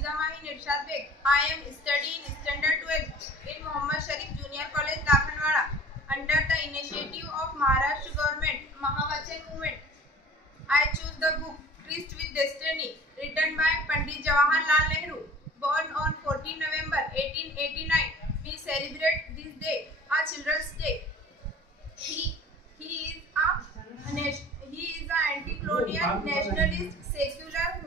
Nizamahin Irshad Beg. I am studying standard 12 in Mohammad Sharif Junior College, Lakhanwala, under the initiative of Maharashtra Government Mahavachan Movement. I choose the book Tryst with Destiny, written by Pandit Jawaharlal Nehru. Born on 14 November 1889, we celebrate this day, our Children's Day. He is an anti-colonial, nationalist, secular